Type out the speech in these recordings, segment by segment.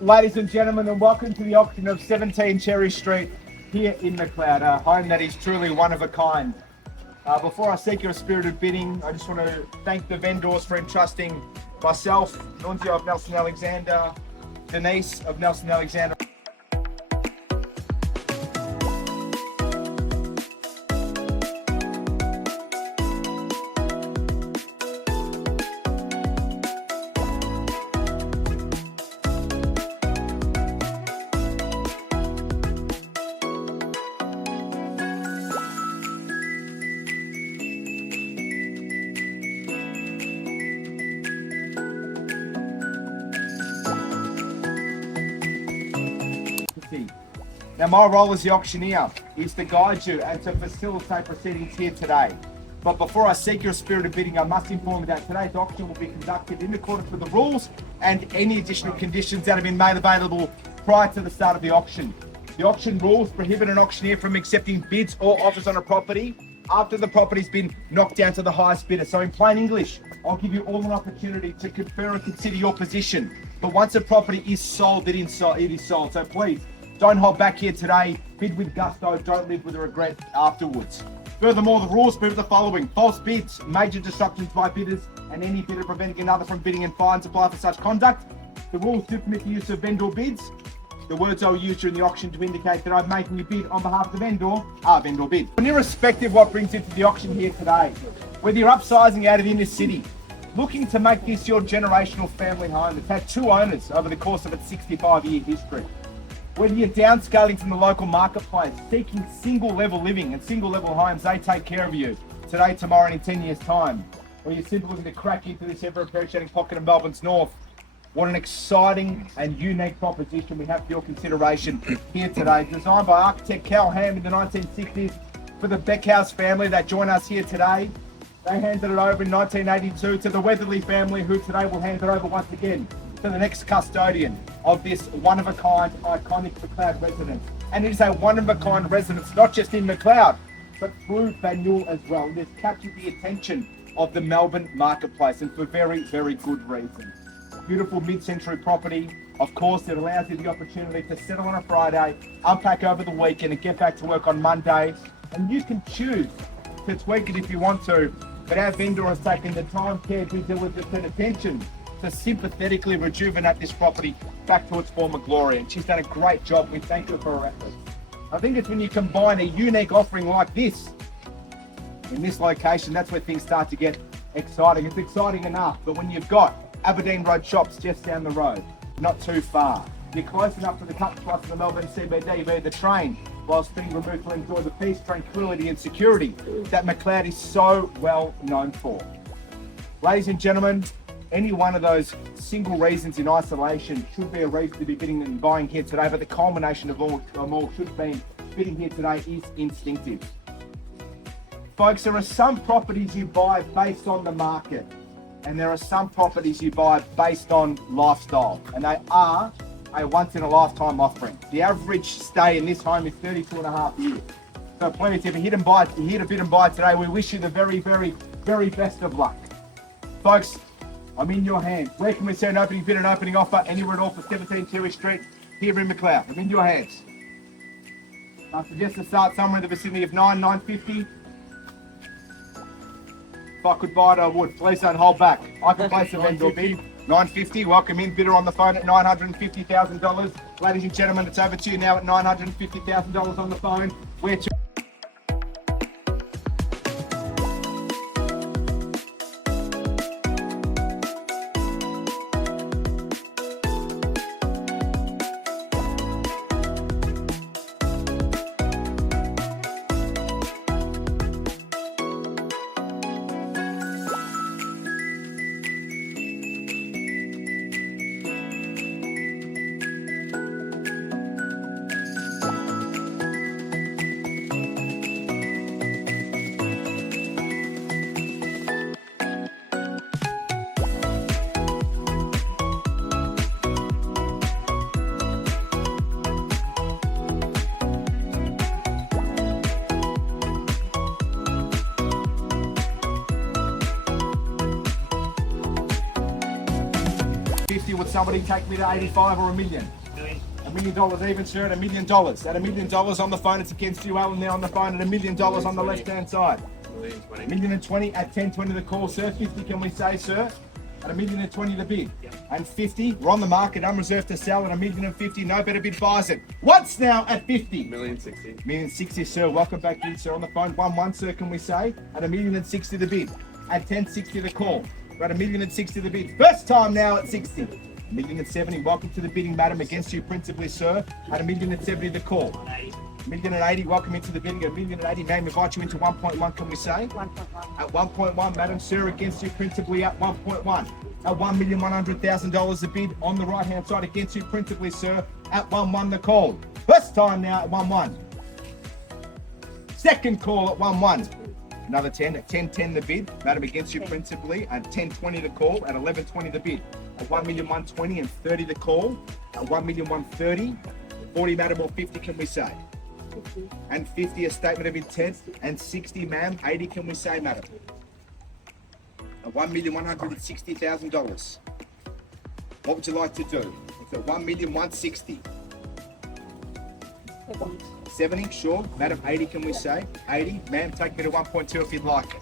Ladies and gentlemen, and welcome to the auction of 17 Cherry Street here in Macleod, a home that is truly one of a kind. Before I seek your spirited bidding, I just want to thank the vendors for entrusting myself, Nunzio of Nelson Alexander, Denise of Nelson Alexander. Now, my role as the auctioneer is to guide you and to facilitate proceedings here today. But before I seek your spirited bidding, I must inform you that today's auction will be conducted in accordance with the rules and any additional conditions that have been made available prior to the start of the auction. The auction rules prohibit an auctioneer from accepting bids or offers on a property after the property's been knocked down to the highest bidder. So in plain English, I'll give you all an opportunity to confer and consider your position. But once a property is sold, it is sold. So please, don't hold back here today. Bid with gusto. Don't live with a regret afterwards. Furthermore, the rules prohibit the following: false bids, major disruptions by bidders, and any bidder preventing another from bidding, and fines apply for such conduct. The rules do permit the use of vendor bids. The words I will use during the auction to indicate that I'm making a bid on behalf of the vendor are vendor bids. And irrespective of what brings you to the auction here today, whether you're upsizing out of the inner city, looking to make this your generational family home that's had two owners over the course of its 65-year history, whether you're downscaling from the local marketplace, seeking single level living and single level homes, they take care of you today, tomorrow, and in 10 years' time, or you're simply looking to crack into this ever appreciating pocket of Melbourne's north, what an exciting and unique proposition we have for your consideration here today. Designed by architect Cowell in the 1960s for the Beckhouse family that join us here today. They handed it over in 1982 to the Weatherly family, who today will hand it over once again to the next custodian of this one-of-a-kind, iconic Macleod residence. And it is a one-of-a-kind residence, not just in Macleod, but through Banyule as well. It has captured the attention of the Melbourne marketplace, and for very, very good reason. Beautiful mid-century property. Of course, it allows you the opportunity to settle on a Friday, unpack over the weekend, and get back to work on Monday. And you can choose to tweak it if you want to, but our vendor has taken the time, care, due diligence, and attention to sympathetically rejuvenate this property back to its former glory, and she's done a great job. We thank her for her efforts. I think it's when you combine a unique offering like this in this location, that's where things start to get exciting. It's exciting enough, but when you've got Aberdeen Road shops just down the road, not too far, you're close enough to the touch points of the Melbourne CBD via the train, whilst being removed to enjoy the peace, tranquility and security that Macleod is so well known for. Ladies and gentlemen, any one of those single reasons in isolation should be a reason to be bidding and buying here today, but the culmination of all should be bidding here today is instinctive. Folks, there are some properties you buy based on the market, and there are some properties you buy based on lifestyle, and they are a once-in-a-lifetime offering. The average stay in this home is 32 and a half years. So please, if you hit a bid and buy today, we wish you the very, very, very best of luck. Folks, I'm in your hands. Where can we see an opening bid and opening offer? Anywhere at all for 17 Cherry Street here in Macleod. I'm in your hands. I suggest to start somewhere in the vicinity of $9,950. If I could buy it, I would. Please don't hold back. I can place a vendor bid. $950. Welcome in. Bidder on the phone at $950,000. Ladies and gentlemen, it's over to you now at $950,000 on the phone. Where to? 50, would somebody take me to 85 or a million? $1 million even, sir, at $1 million. At $1 million on the phone, it's against you, Alan, there on the phone, at $1 million on the left-hand side. $1,020,000 at 10.20 the call, sir. 50, can we say, sir? At $1,020,000 the bid. And 50, we're on the market, unreserved to sell at $1,050,000. No better bid buys it. What's now at 50? $1,060,000. $1,060,000, sir. Welcome back in, sir, on the phone. 1-1, sir, can we say? At $1,060,000 the bid. At 10.60 the call. We're at $1,060,000 the bid. First time now at 60. $1,070,000. Welcome to the bidding, madam. Against you principally, sir. At $1,070,000 the call. $1,080,000. Welcome into the bidding. $1,080,000. Name invite you into 1.1. Can we say? 1.1. At 1.1, madam, sir. Against you principally at 1.1. At $1,100,000 the bid on the right hand side. Against you principally, sir. At 1.1 the call. First time now at 1.1. Second call at 1.1. Another 10 at 10.10 the bid. Madam, against you principally at 10.20 the call. At 11.20 the bid. At 1,120,000 and 30 the call. At 1,130,000, 40, madam, or 50, can we say? 50. And 50 a statement of intent. And 60, ma'am. 80, can we say, madam? At $1,160,000. What would you like to do? It's at 1,160,000. 70, sure. Madam, 80, can we say? 80, ma'am, take me to 1.2 if you'd like.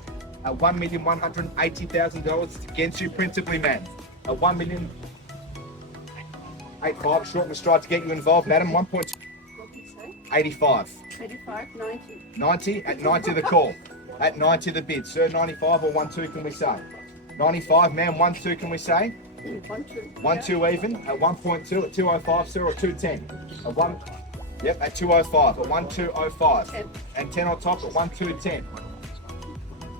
At $1,180,000, it's against you principally, ma'am. At 1,085,000, short and stride to get you involved, madam. 1.2. What did you say? 85. 85, 90. 90, at 90 the call. At 90 the bid. Sir, 95 or 1.2, can we say? 95, ma'am, 1.2, can we say? 1.2. 1.2 even. At 1.2, at 205, sir, or 210? At 1. Yep, at 205, at 1,205. 10. And 10 on top at 1,210.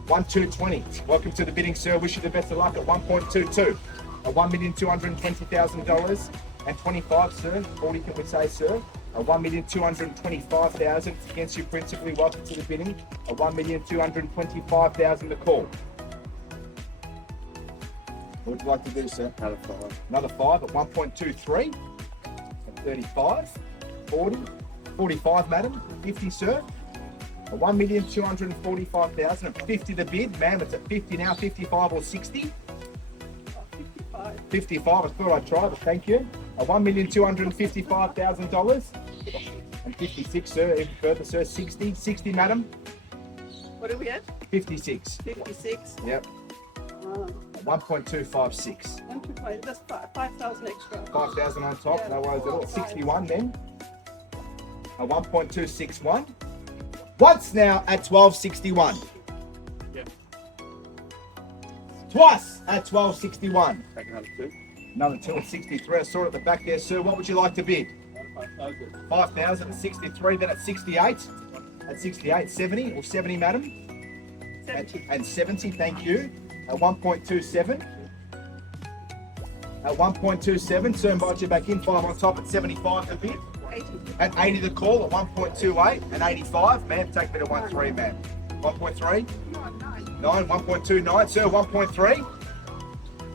1,220. Welcome to the bidding, sir. Wish you the best of luck at 1.22. At $1,220,000 and 25, sir. 40, can we say, sir? At $1,225,000. It's against you principally. Welcome to the bidding. At $1,225,000 the call. What would you like to do, sir? Another 5. Another 5 at 1.23. At 35. 40, 45, madam, 50, sir. At $1,245,000 and 50 the bid, ma'am. It's at 50 now, 55 or 60. 55. 55, I thought I'd try, but thank you. At $1,255,000 and 56, sir. Even further, sir. 60, 60, madam. What are we at? 56. 56. Yep. At 1.256. 125. That's 5,000 extra. 5,000 on top. Yeah. No worries at all. 61 then. At 1.261. Once now at 1261. Yep. Twice at 1261. Take another 2. Another 2 at 63. I saw it at the back there, sir. What would you like to bid? 5,000. 5,000 at 63. Then at 68. At 68, 70 or 70, madam. 70. And 70, thank you. At 1.27. At 1.27, sir, invite you back in. 5 on top at 75 the bid. 80. At 80 the call at 1.28 and 85. Ma'am, take me to 1.3, ma'am. 1.3? 9, 1.29, sir, 1.3.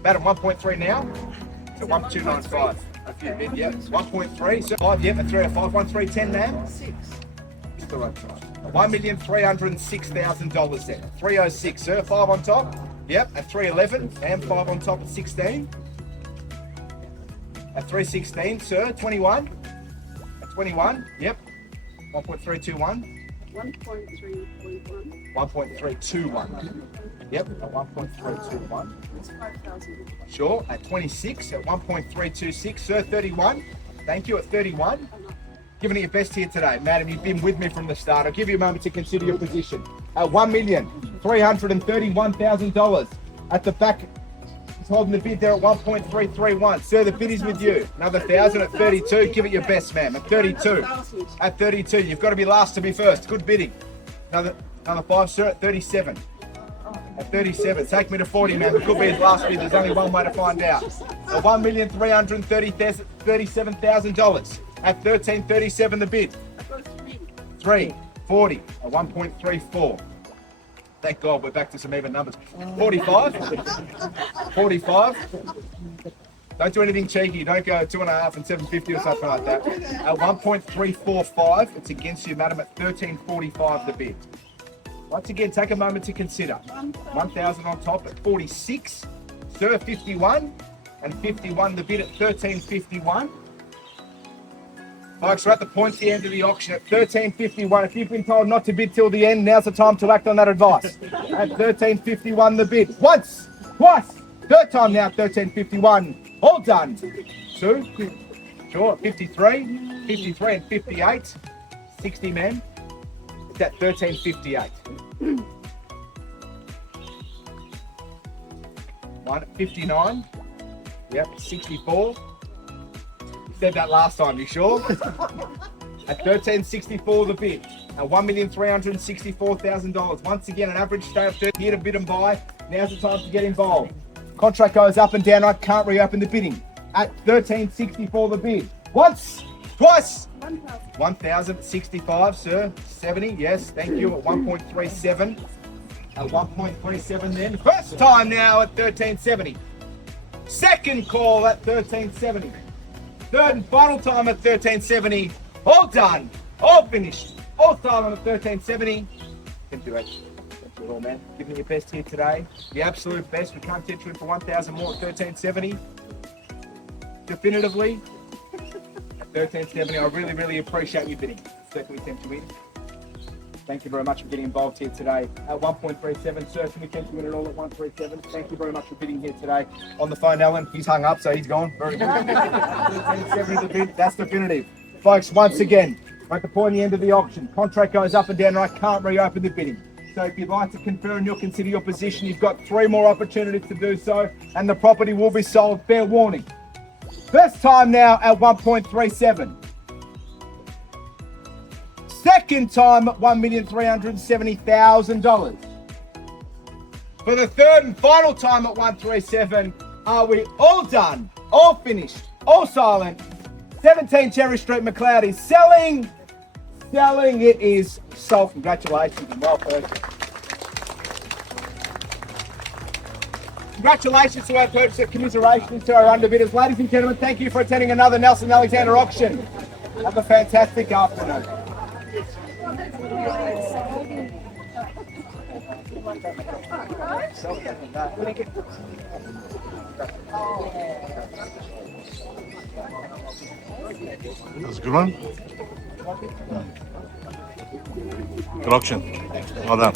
Madam, 1.3 now. So 1.295. A few bid, yeah. 1.3, sir. 5, yeah, at 305. 1.310, ma'am. 6. Still right. $1,306,000 then. 306, sir. 5 on top. Yep, at 311. Ma'am, 5 on top at 16. At 316, sir. 21. At 21, yep. 1.321. 1.341. 1.321. Yep, at 1.321. That's 5,000. Sure, at 26, at 1.326. Sir, 31. Thank you, at 31. Giving it your best here today. Madam, you've been with me from the start. I'll give you a moment to consider your position. At $1,331,000. At the back, he's holding the bid there at 1.331. Sir, the bid is with you. Another 1,000 at 32. Give it your best, ma'am. At 32. At 32. You've got to be last to be first. Good bidding. Another 5, sir, at 37. At 37. Take me to 40, ma'am. It could be his last bid. There's only one way to find out. At $1,337,000. At 13.37 the bid. 3, 40, at 1.34. Thank God we're back to some even numbers. 45, 45. Don't do anything cheeky. Don't go 2.5 and 750 or something like that. At 1.345, it's against you, madam, at 13.45 the bid. Once again, take a moment to consider. 1,000 on top at 46. Sir, 51. 51 the bid at 13.51. Folks, we're at the pointy end of the auction at 13.51. If you've been told not to bid till the end, now's the time to act on that advice. At 13.51 the bid. Once, twice, third time now at 13.51. All done. 2, sure, 53, 53 and 58. 60 men. It's at 13.58. 59. Yep, 64. Said that last time, you sure? At 13.64 the bid, at $1,364,000. Once again, an average stay of 30 here to bid and buy. Now's the time to get involved. Contract goes up and down. I can't reopen the bidding. At 13.64 the bid. Once, twice. 1,065, sir. 70, yes, thank you. At 1.37. At 1.37 then. First time now at 13.70. Second call at 13.70. Third and final time at 13.70. All done. All finished. All silent at 13.70. Can do it. Thank you all, man. Giving your best here today. The absolute best. We can't get you in for 1,000 more at 13.70. Definitively. At 13.70. I really, really appreciate you bidding. Certainly tempt you in. Thank you very much for getting involved here today. At 1.37, sir, can we tempt you in at all at 1.37? Thank you very much for bidding here today. On the phone, Alan, he's hung up, so he's gone. Very good. 13.70 the bid, that's definitive. Folks, once again, we're at the pointy end of the auction. Contract goes up and down, and I can't reopen the bidding. So if you'd like to confer and you'll consider your position, you've got 3 more opportunities to do so, and the property will be sold. Fair warning. First time now at 1.37. Second time at $1,370,000. For the third and final time at 137, are we all done, all finished, all silent? 17 Cherry Street, Macleod is selling. It is sold. Congratulations and well purchased. Congratulations to our purchaser, commiserations to our underbidders. Ladies and gentlemen, thank you for attending another Nelson Alexander auction. Have a fantastic afternoon. That's a good one. Good auction. Well done.